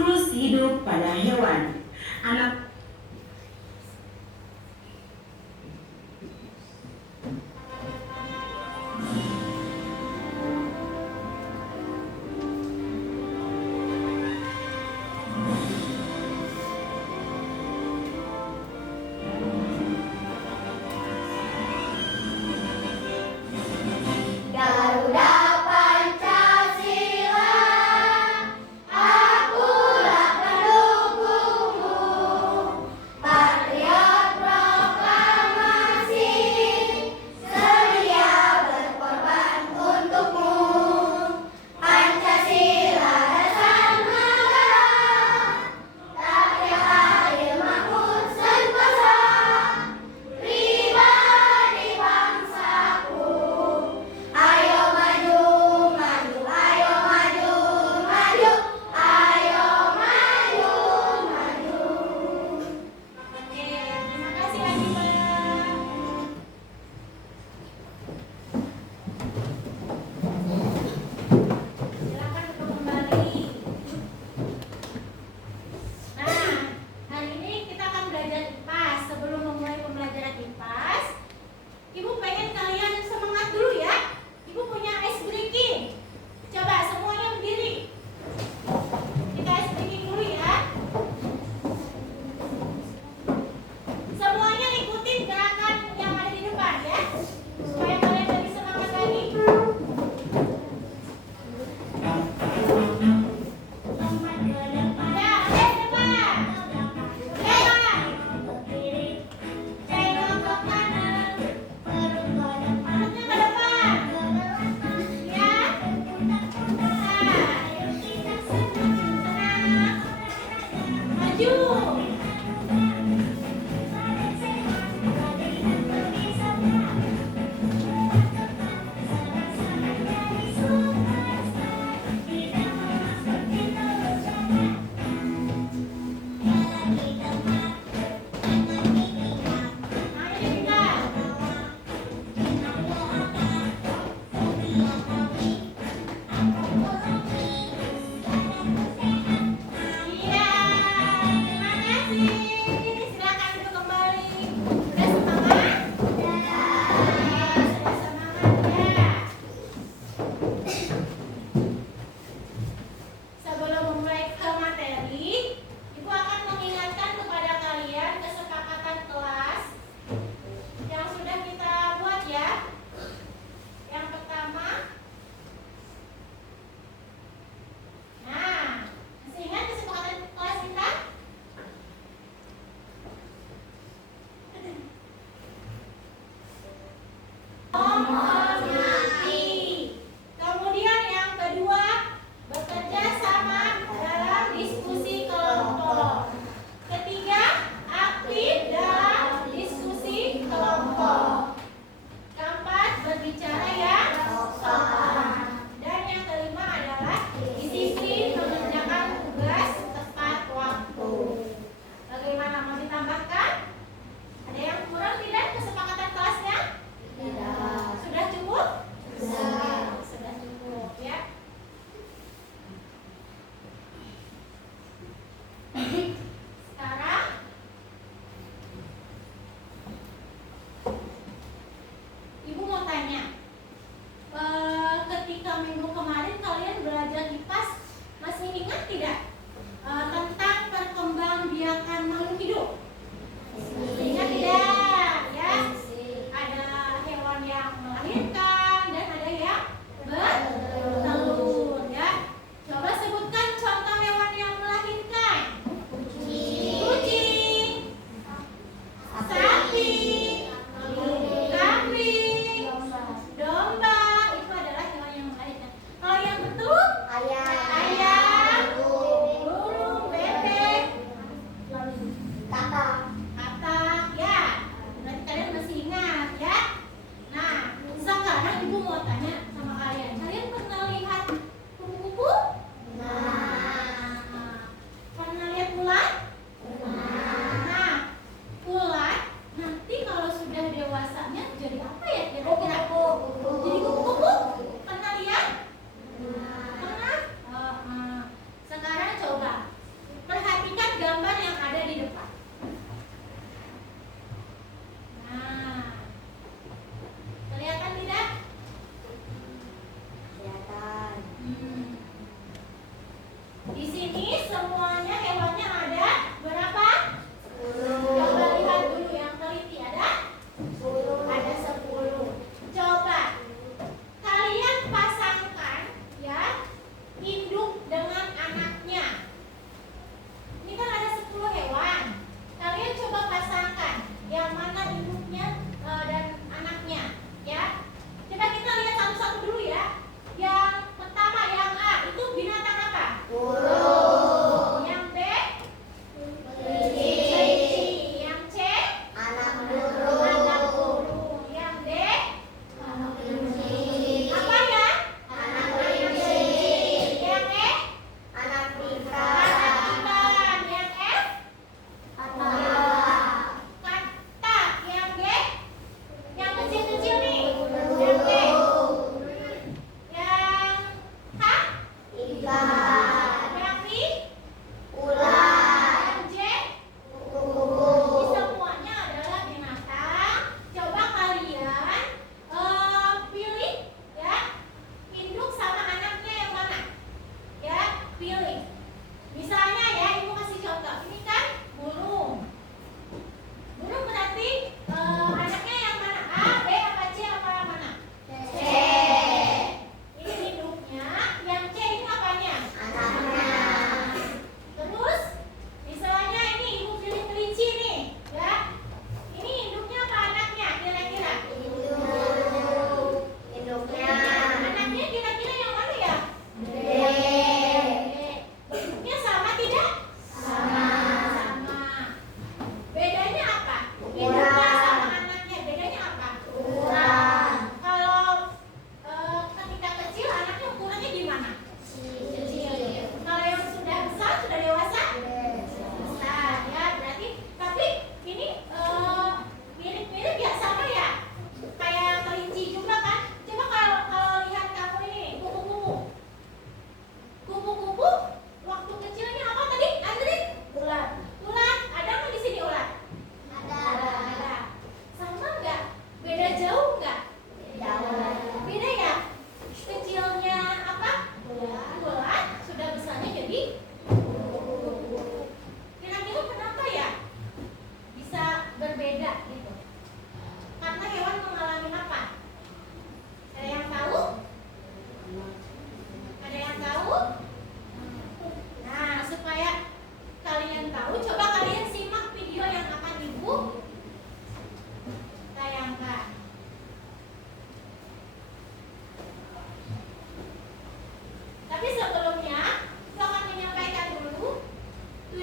siklus hidup pada hewan. Anak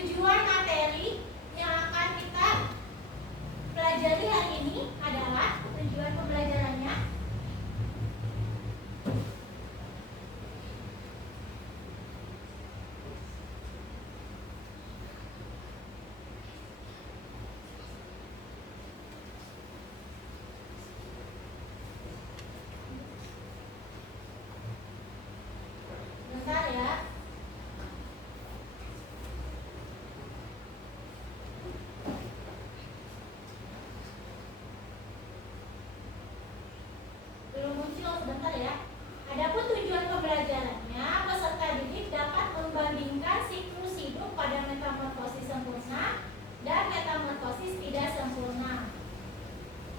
tujuan materi yang akan kita pelajari hari ini adalah tujuan pembelajarannya bentar ya. Belum muncul, sebentar ya. Adapun tujuan pembelajarannya, peserta didik dapat membandingkan siklus hidup pada metamorfosis sempurna dan metamorfosis tidak sempurna.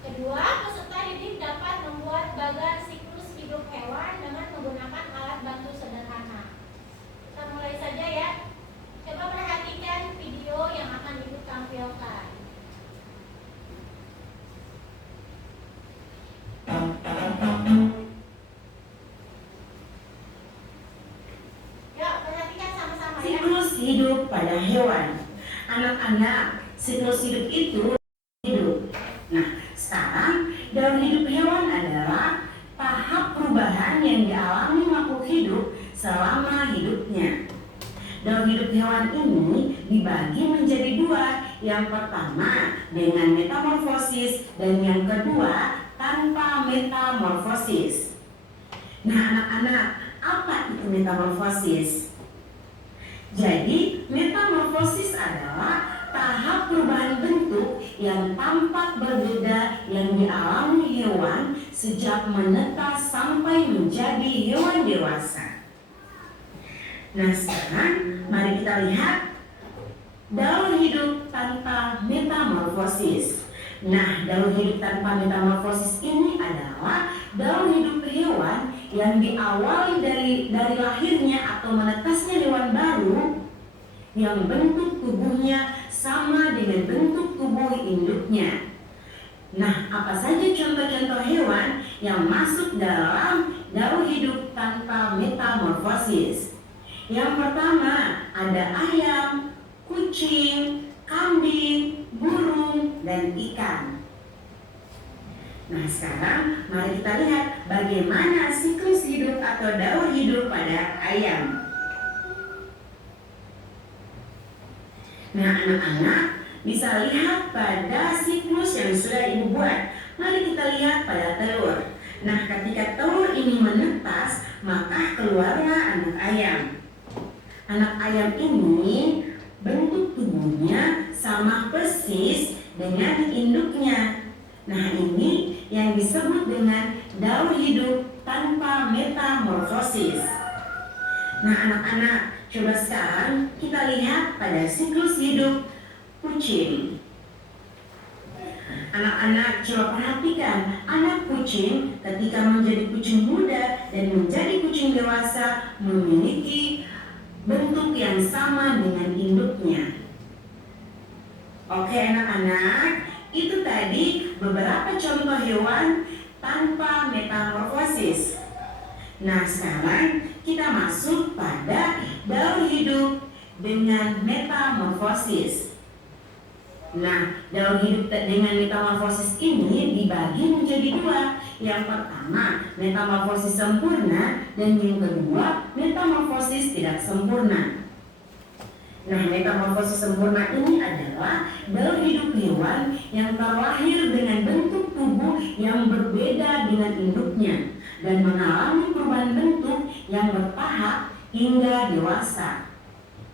Kedua, peserta didik dapat membuat bagan siklus hidup hewan dengan menggunakan alat bantu sederhana. Kita mulai saja ya. Coba perhatikan video yang akan Ibu tampilkan. Yuk, perhatikan sama-sama ya. Siklus hidup pada hewan. Anak-anak, siklus hidup itu hidup. Nah, sekarang daur hidup hewan adalah tahap perubahan yang dialami makhluk hidup selama hidupnya. Daur hidup hewan ini dibagi menjadi dua. Yang pertama dengan metamorfosis dan yang kedua tanpa metamorfosis. Nah, anak-anak, apa itu metamorfosis? Jadi, metamorfosis adalah tahap perubahan bentuk yang tampak berbeda yang dialami hewan sejak menetas sampai menjadi hewan dewasa. Nah, sekarang mari kita lihat daur hidup tanpa metamorfosis. Nah, daur hidup tanpa metamorfosis ini adalah daur hidup hewan yang diawali dari lahirnya atau menetasnya hewan baru yang bentuk tubuhnya sama dengan bentuk tubuh induknya. Nah, apa saja contoh-contoh hewan yang masuk dalam daur hidup tanpa metamorfosis? Yang pertama ada ayam, kucing, kambing, burung, dan ikan. Nah, sekarang mari kita lihat bagaimana siklus hidup atau daur hidup pada ayam. Nah, anak-anak bisa lihat pada siklus yang sudah Ibu buat. Mari kita lihat pada telur. Nah, ketika telur ini menetas, maka keluarlah anak ayam. Anak ayam ini bentuk tubuhnya sama persis dengan induknya. Nah, ini yang disebut dengan daur hidup tanpa metamorfosis. Nah, anak-anak, coba sekarang kita lihat pada siklus hidup kucing. Anak-anak, coba perhatikan anak kucing ketika menjadi kucing muda dan menjadi kucing dewasa memiliki bentuk yang sama dengan induknya. Oke, anak-anak, itu tadi beberapa contoh hewan tanpa metamorfosis. Nah, sekarang kita masuk pada daur hidup dengan metamorfosis. Nah, daur hidup dengan metamorfosis ini dibagi menjadi dua. Yang pertama, metamorfosis sempurna, dan yang kedua, metamorfosis tidak sempurna. Nah, metamorfosis sempurna ini adalah daur hidup hewan yang terlahir dengan bentuk tubuh yang berbeda dengan induknya dan mengalami perubahan bentuk yang bertahap hingga dewasa.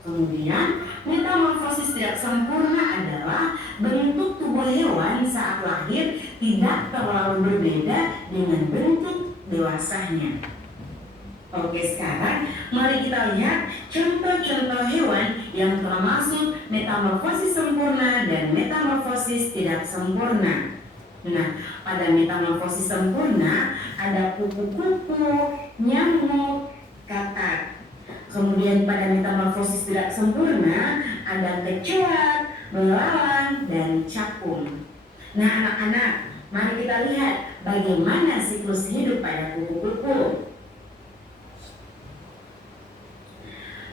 Kemudian, metamorfosis tidak sempurna adalah bentuk tubuh hewan saat lahir tidak terlalu berbeda dengan bentuk dewasanya. Oke, sekarang mari kita lihat contoh-contoh hewan yang termasuk metamorfosis sempurna dan metamorfosis tidak sempurna. Nah, pada metamorfosis sempurna ada kupu-kupu, nyamuk, katak. Kemudian pada metamorfosis tidak sempurna ada kecoa, belalang, dan capung. Nah, anak-anak, mari kita lihat bagaimana siklus hidup pada kupu-kupu.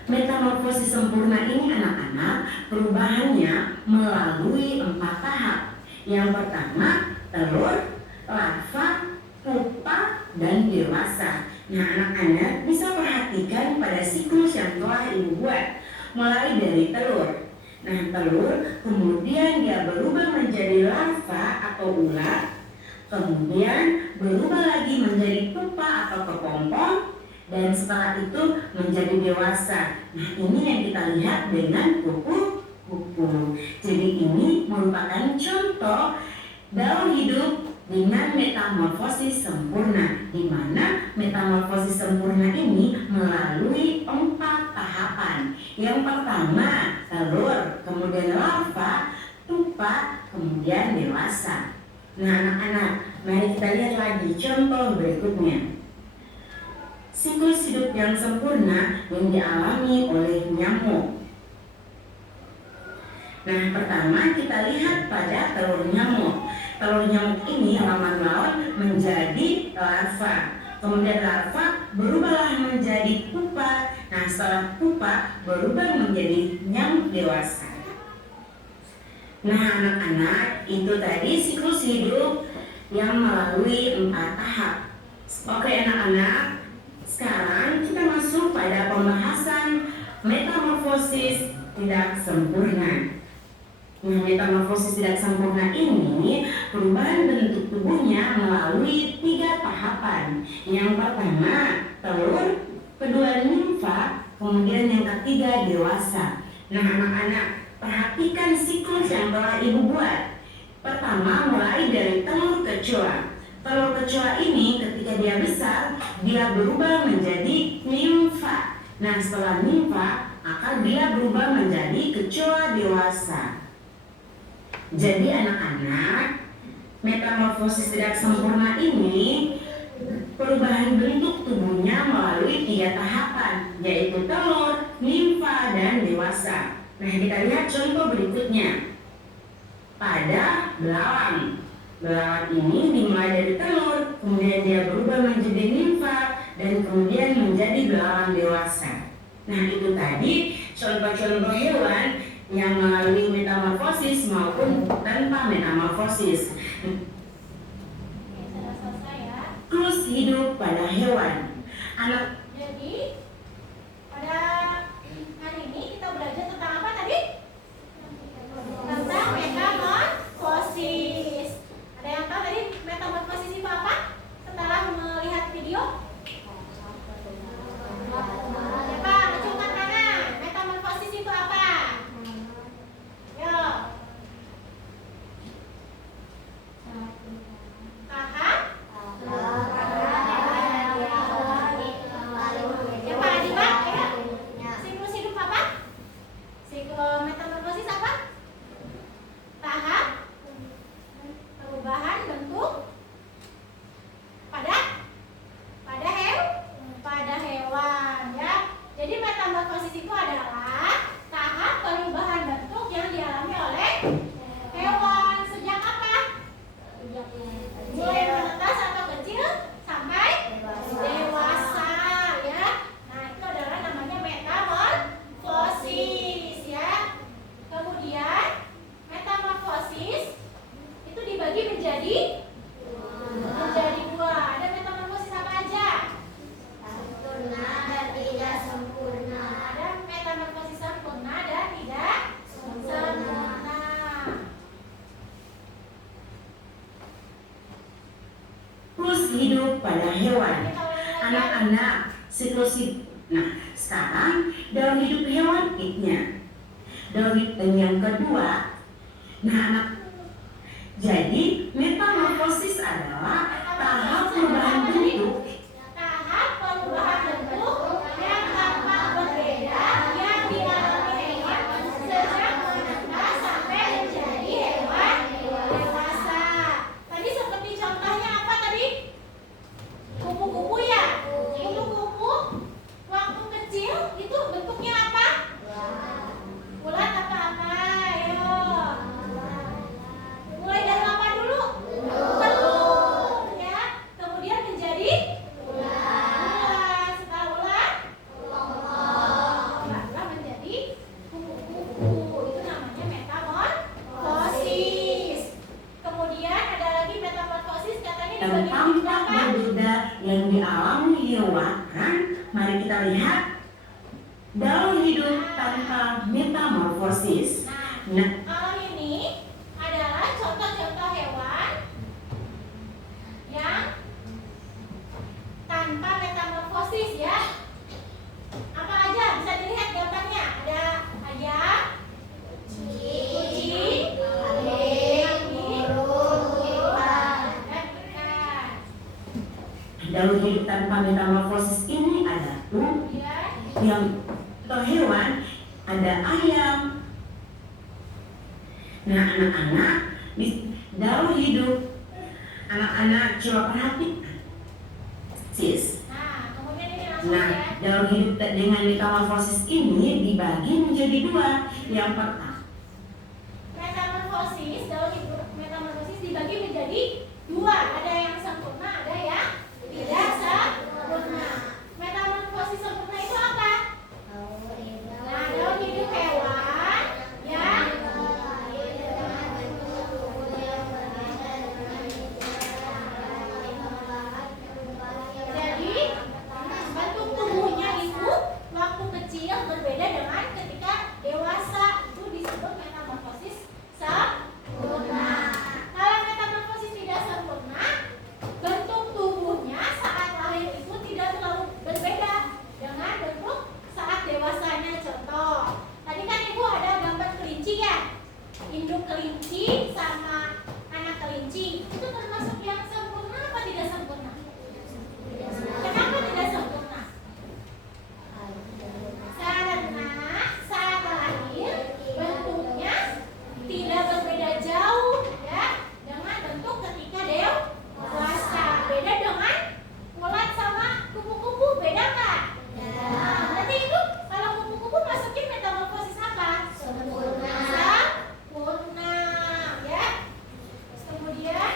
Metamorfosis sempurna ini anak-anak perubahannya melalui 4 tahap. Yang pertama, telur, larva, pupa, dan dewasa. Nah, anak-anak bisa perhatikan pada siklus yang telah ibu buat. Mulai dari telur. Nah, telur kemudian dia berubah menjadi larva atau ular, kemudian berubah lagi menjadi pupa atau kepompong, dan setelah itu menjadi dewasa. Nah, ini yang kita lihat dengan kupu-kupu. Jadi ini merupakan contoh daur hidup dengan metamorfosis sempurna, di mana metamorfosis sempurna ini melalui 4 tahapan. Yang pertama, telur, kemudian larva, pupa, kemudian dewasa. Nah, anak-anak, mari kita lihat lagi contoh berikutnya. Siklus hidup yang sempurna yang dialami oleh nyamuk. Nah, pertama kita lihat pada telur nyamuk. Telur nyamuk ini lama-lama menjadi larva. Kemudian larva berubahlah menjadi pupa. Nah, setelah pupa berubah menjadi nyamuk dewasa. Nah, anak-anak, itu tadi siklus hidup yang melalui 4 tahap. Oke anak-anak, sekarang kita masuk pada pembahasan metamorfosis tidak sempurna. Nah, metamorfosis tidak sempurna ini perubahan bentuk tubuhnya melalui 3 tahapan. Yang pertama, telur, kedua nimfa, kemudian yang ketiga dewasa. Nah, anak-anak, perhatikan siklus yang telah ibu buat. Pertama, mulai dari telur kecoa. Telur kecoa ini ketika dia besar, dia berubah menjadi nimfa. Nah, setelah nimfa, akan dia berubah menjadi kecoa dewasa. Jadi anak-anak, metamorfosis tidak sempurna ini perubahan bentuk tubuhnya melalui 3 tahapan, yaitu telur, nimfa, dan dewasa. Nah, kita lihat contoh berikutnya. Pada belalang. Belalang ini dimulai dari telur, kemudian dia berubah menjadi nimfa, dan kemudian menjadi belalang dewasa. Nah, itu tadi contoh-contoh hewan yang melalui metamorfosis maupun tanpa metamorfosis. Sudah selesai ya. Siklus hidup pada hewan. Anak, Jadi pada hari ini kita belajar tentang apa tadi? Tentang metamorfosis. Ada yang tahu tadi metamorfosis itu apa? Setelah melihat video? Siapa? Acungkan tangan. Metamorfosis itu apa? Yo. Tahap? Coba dibak ya. Siklus hidup apa? Siklus metamorfosis apa? Tahap perubahan bentuk pada hewan ya. Jadi metamorfosis itu adalah tahap perubahan bentuk yang dialami oleh hewan sejak apa? Mulai menetas atau kecil sampai dewasa ya. Nah, itu adalah namanya metamorfosis ya. Kemudian metamorfosis itu dibagi menjadi 2. Ada metamorfosis apa aja? Ada metamorfosis sempurna dan tidak sempurna. siklus hidup pada hewan. Anak-anak, siklus hidup. Nah, sekarang daur hidup hewan-nya. Daur hidup yang kedua. Nah, anak, jadi metamorfosis adalah tahap perubahan bentuk Tahap perubahan bentuk yang tampak berbeda yang dialami hewan sejak menetas sampai menjadi hewan dewasa. Tadi seperti contohnya apa tadi? Kupu-kupu ya. Kupu-kupu waktu kecil itu bentuknya apa? Bulat apa apa? Ayo. Mulai dari apa dulu? Telur ya. Kemudian menjadi yang dialami hewan, mari kita lihat daur hidup tanpa metamorfosis. Nah, kalau ini adalah contoh-contoh hewan yang tanpa metamorfosis ya. Apa aja bisa dilihat gambarnya? Ada ayam, kucing, kambing, dan ikan. Daur hidup tanpa metamorfosis ini ada tuh yang contoh hewan, ada ayam. Nah, anak-anak di daur hidup, anak-anak coba perhatikan, sis. Nah, kemudian ini langsung Nah, ya. daur hidup dengan metamorfosis ini dibagi menjadi dua. Yang pertama, Metamorfosis, daur hidup metamorfosis dibagi menjadi dua. Ada yang sempurna, ada yang tidak sempurna. Metamorfosis sempurna itu apa? Nah, daur hidup hewan yang jadi bentuk tubuhnya itu waktu kecil berbeda dengan ketika dewasa, itu disebut metamorfosis sempurna. Kalau metamorfosis tidak sempurna, bentuk tubuhnya saat lahir itu tidak terlalu berbeda dengan bentuk saat dewasanya. Contoh, tadi kan ibu ada gambar kelinci ya, induk kelinci sama anak kelinci, itu termasuk yang sempurna apa tidak sempurna? Kenapa tidak sempurna? Karena saat lahir bentuknya tidak berbeda jauh ya dengan bentuk ketika dewasa. Beda dengan ulat sama kupu-kupu, beda nggak? Nah, berarti itu kalau kupu-kupu masukin metamorfosis apa? Sempurna. Sempurna ya. Terus kemudian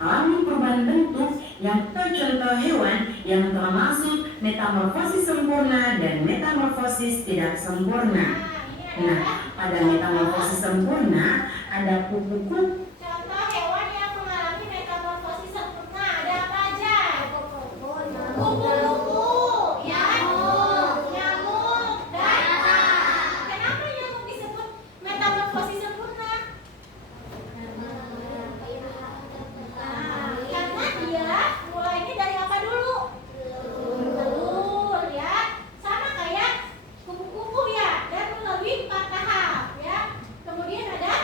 alami perubahan bentuk yang tercontoh hewan yang termasuk metamorfosis sempurna dan metamorfosis tidak sempurna. ini Nah, adalah pada metamorfosis sempurna ada kupu-kupu, contoh hewan yang mengalami metamorfosis sempurna. Ada apa aja? Kupu-kupu, nyamuk, dan kenapa nyamuk disebut metamorfosis sempurna? Karena dia mulainya dari apa dulu? Telur ya, sama kayak kupu-kupu ya, dan melalui 4 tahap ya. Kemudian ada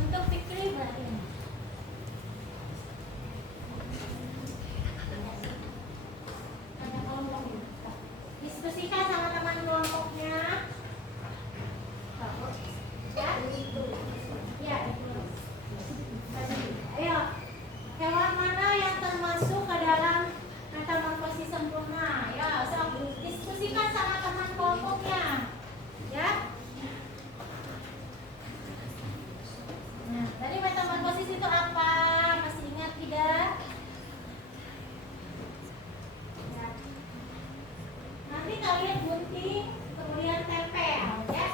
Untuk Fikri berarti ini. Ada kelompok. Diskusikan sama teman kelompoknya. Ya, ya, ayo. Hewan mana yang termasuk ke dalam metamorfosis sempurna? Ya, so, diskusikan sama teman kelompoknya. Ya. Nah, tadi metamorfosis itu apa? Masih ingat tidak? Ya. Nanti kalian gunting, kemudian tempel, ya.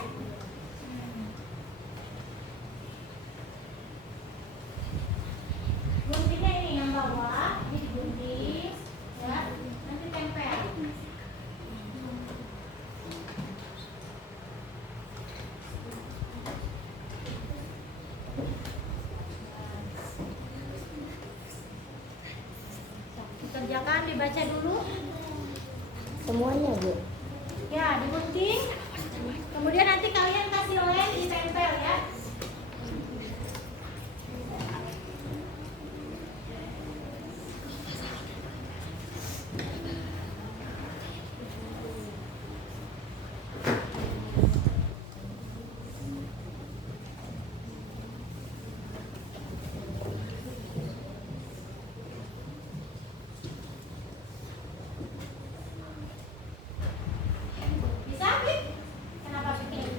Guntingnya ini yang bawah, ini digunting, ya. Nanti tempel. Dikerjakan, dibaca dulu. Semuanya, Bu. Ya, digunting. Kemudian nanti kalian kasih lem, ditempel ya. Bisa, Bik? Kenapa bikin?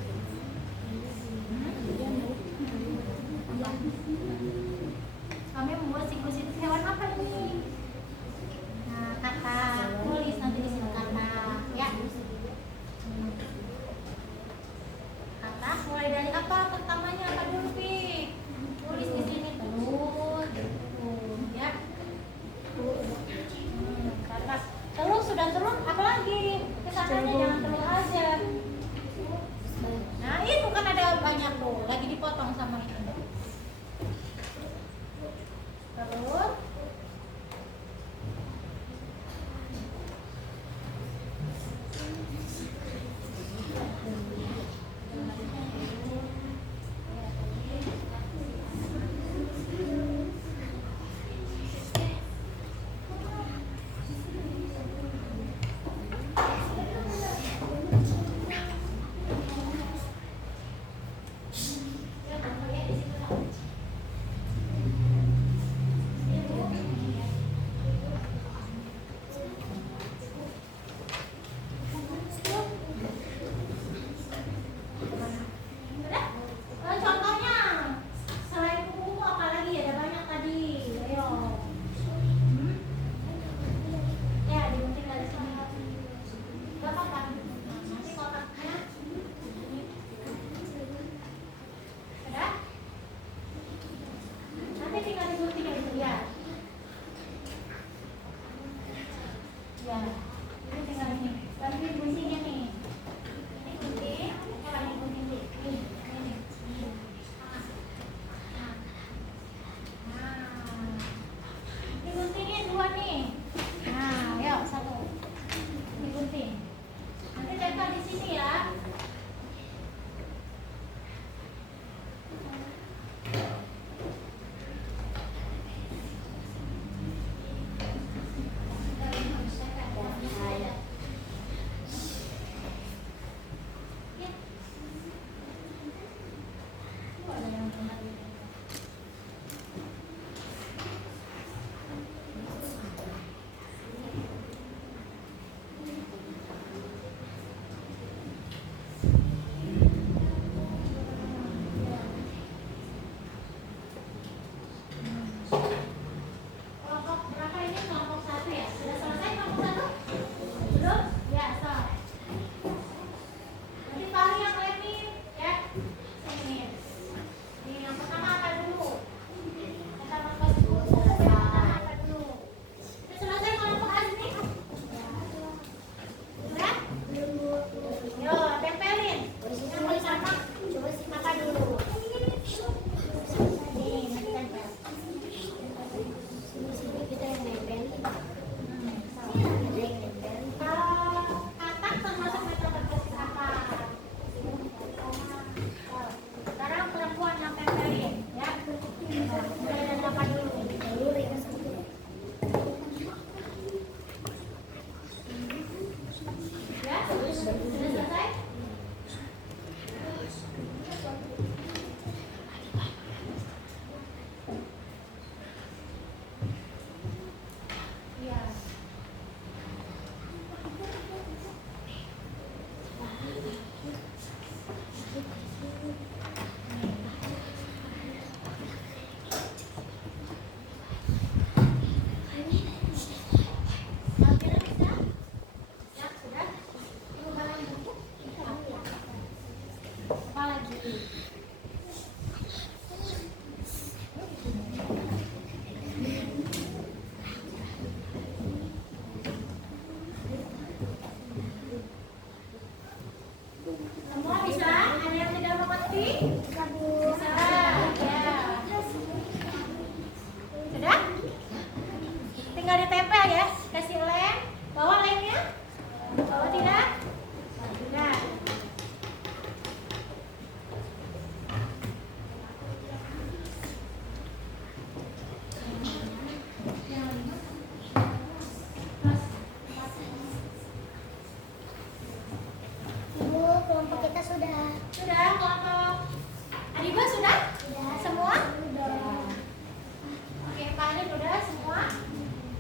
Sudah semua?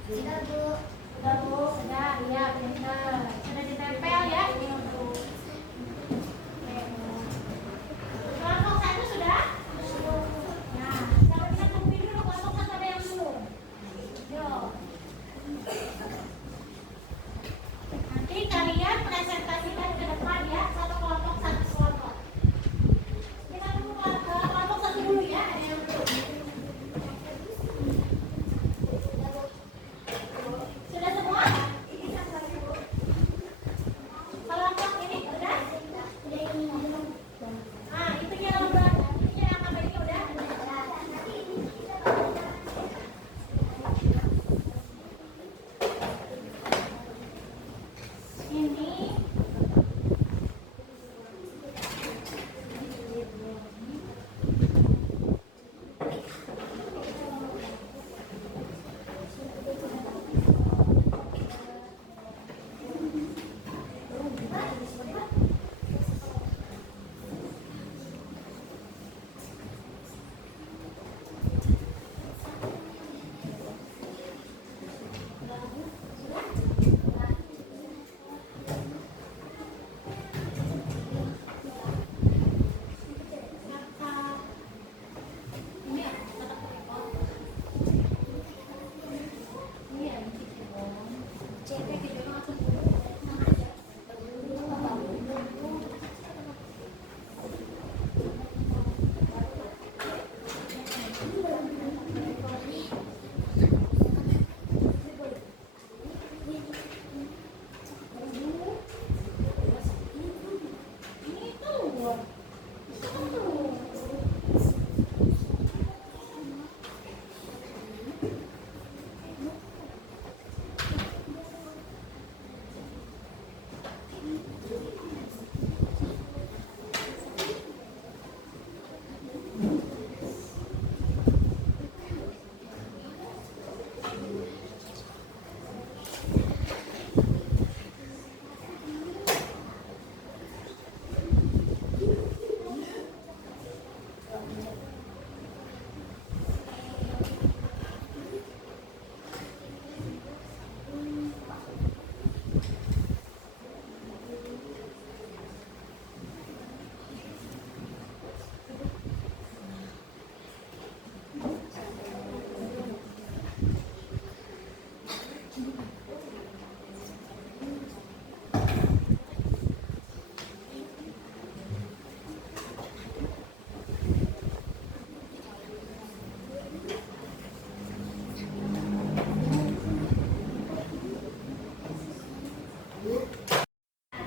Sudah Bu. Sudah Bu, sudah. Iya, pintar. Sudah ditempel ya. Kelompok 1 sudah? Nah, kalau kita tungguin dulu kelompok 1 ada yang belum. Yuk. Nanti kalian presentasikan ke depan ya, satu kelompok satu kelompok. Kita tunggu kelompok 1 dulu ya, ada yang belum. Sudah semua? Kelompok ini udah? Ah, itu yang udah, itu yang apa ini udah? Ini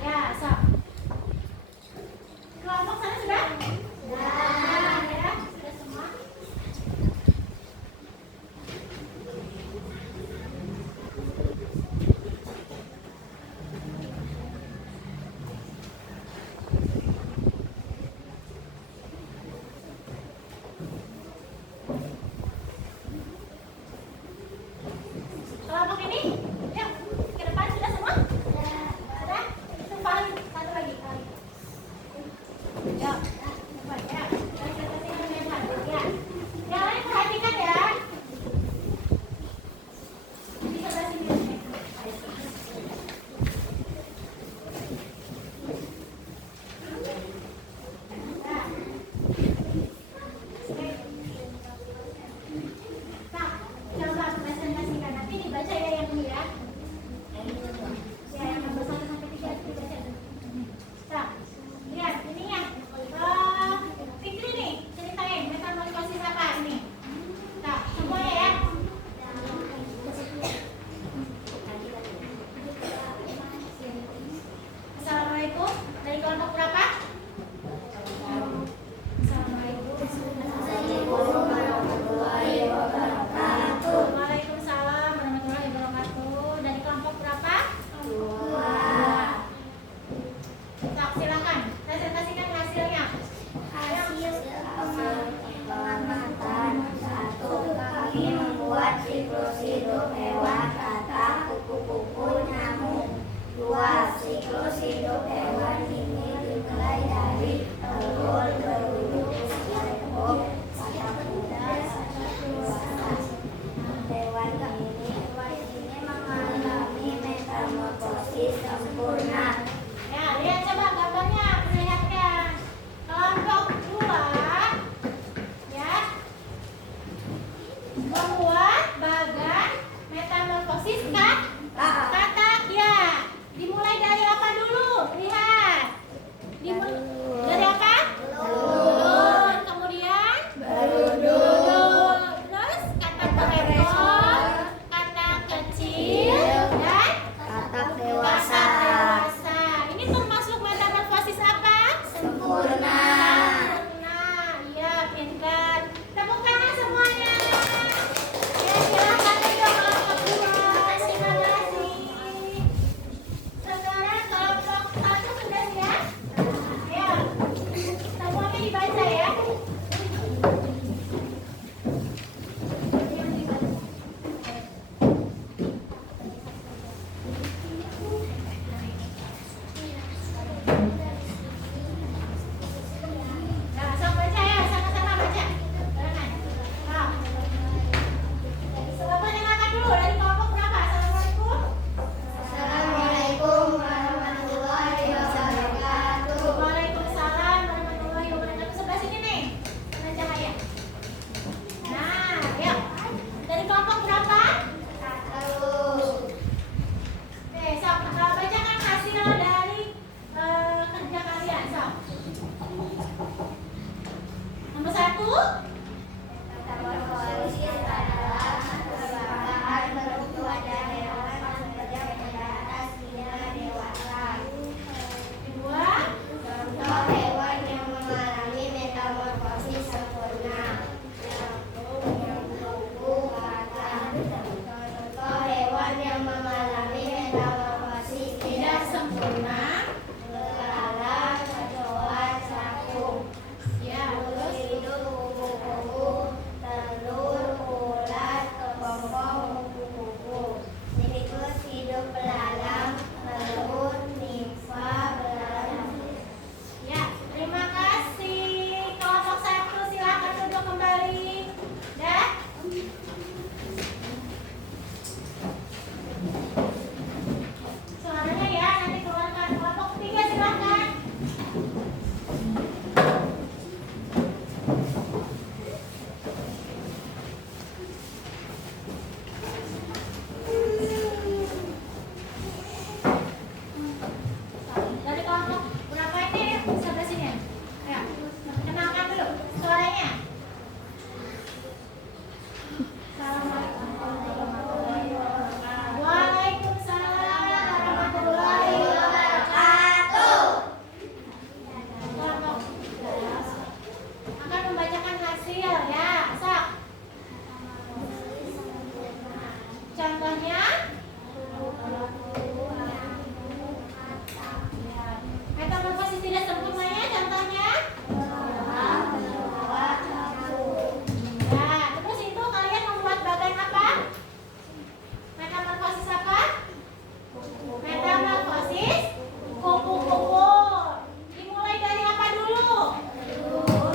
ya, so. Kelompok sana sudah? Sudah. Ya, sudah semua. metamorfosis tidak sempurna, belalang, kecoa, cakung. Ya, terus hidup kupu-kupu, telur, ulat, kepompong, kupu-kupu. Siklus hidup belalang, telur, nimfa, belalang. Ya, terima kasih. Kelompok 1 silakan duduk kembali. Dah. Suaranya ya, nanti keluarkan. Kelompok 3 silakan. Dari kelompok berapa ini? Sebelah sini ya? Ayo, kenalkan dulu suaranya. Assalamualaikum warahmatullahi wabarakatuh. Waalaikumsalam warahmatullahi wabarakatuh. Kelompok akan membacakan hasil ya. Sok. Contohnya metamorfosis tidak sempurnanya contohnya. Ya, terus itu kalian membuat bagan apa? Metamorfosis apa? Metamorfosis kupu-kupu. Dimulai dari apa dulu?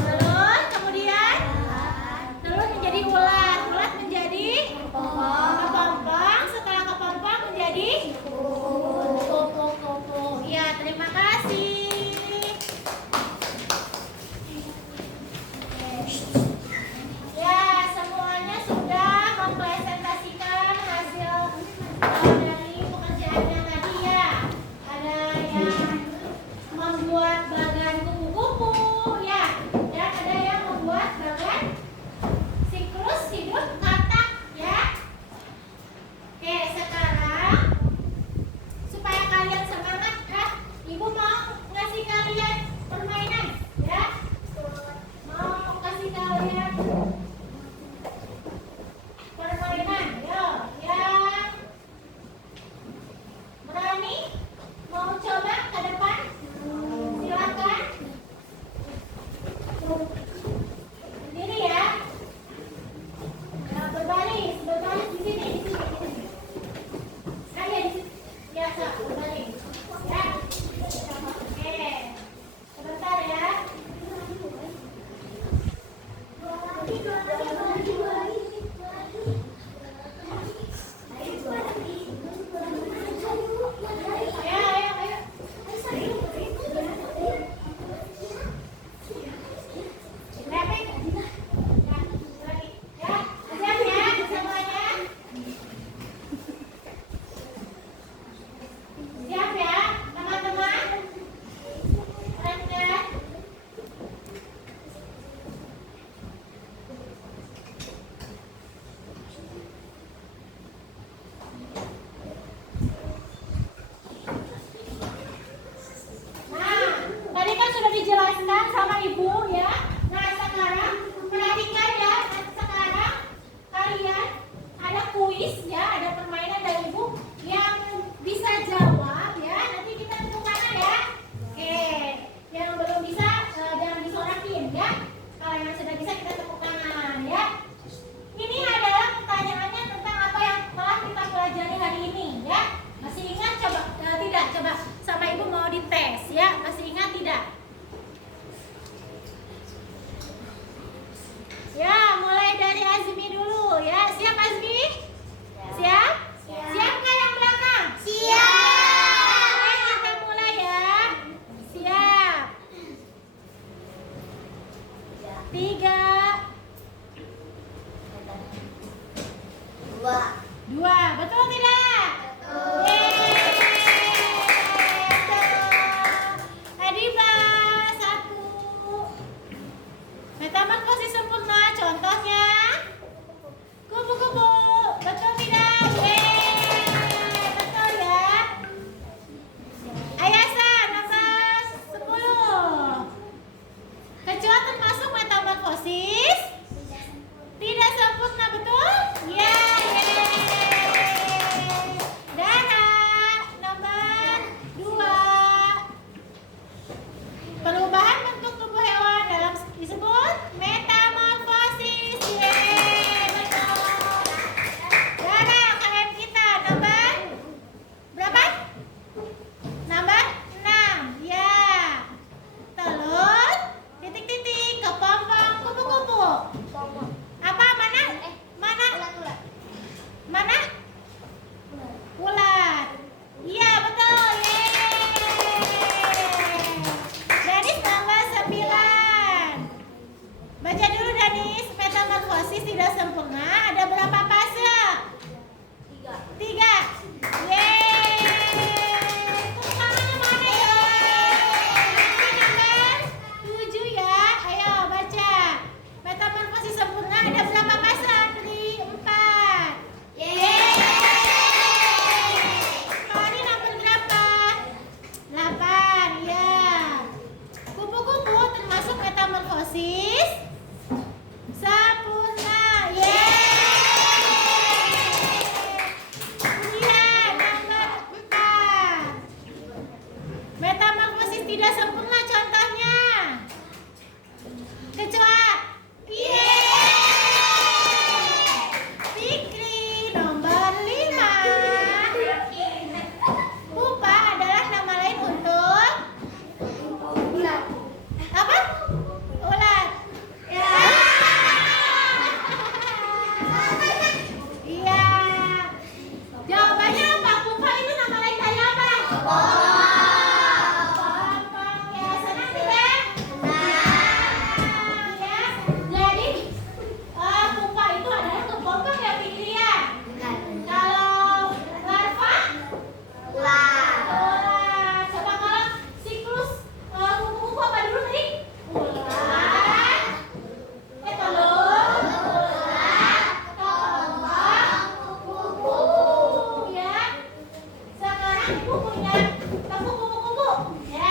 Telur, kemudian telur menjadi ulat, ulat menjadi kepompong, setelah kepompong menjadi kupu-kupu. Ya, terima kasih. Ya, semuanya sudah mempresentasikan hasil dari pekerjaannya tadi ya. Ada yang membuat bagan kupu-kupu ya, dan ada yang membuat bagan siklus hidup katak ya. Oke, sekarang supaya kalian semangat ya, Ibu mau ngasih kalian permainan ya. Mau kasih kalian permainan, yo, yang berani mau coba ke depan, silakan. Ini ya, ya berbaris di sini, di sini. Saya di sini, biasa berbaris, ya. Oke, sebentar ya. Siap ya, teman-teman? Rekan. Nah, tadi kan sudah dijelaskan sama Ibu ya. Nah, sekarang perhatikan ya. Sekarang kalian ada kuis ya, ada permainan dari Ibu yang bisa jawab ya. Nanti kita tepuk tangan ya. Oke, yang belum bisa jangan disorakin ya. Kalau yang sudah bisa kita tepuk tangan ya. Ini adalah pertanyaannya tentang apa yang telah kita pelajari hari ini ya. Masih ingat coba tidak? Coba sama Ibu mau dites ya. Masih ingat tidak? Ya, mulai dari Azmi dulu ya. Siap Azmi? Siap? Siap nggak yang belakang? Siap. Oke, kita mulai ya. Siap. 3, 2. Betul tidak? Adiba 1. Metamorfosis sempurna contohnya kupu-kupu. Betul tidak? Betul ya. Ayasa nomor 10. Kecoa termasuk metamorfosis tidak sempurna, betul? Ya, ibu punya toko kupu-kupu, ya.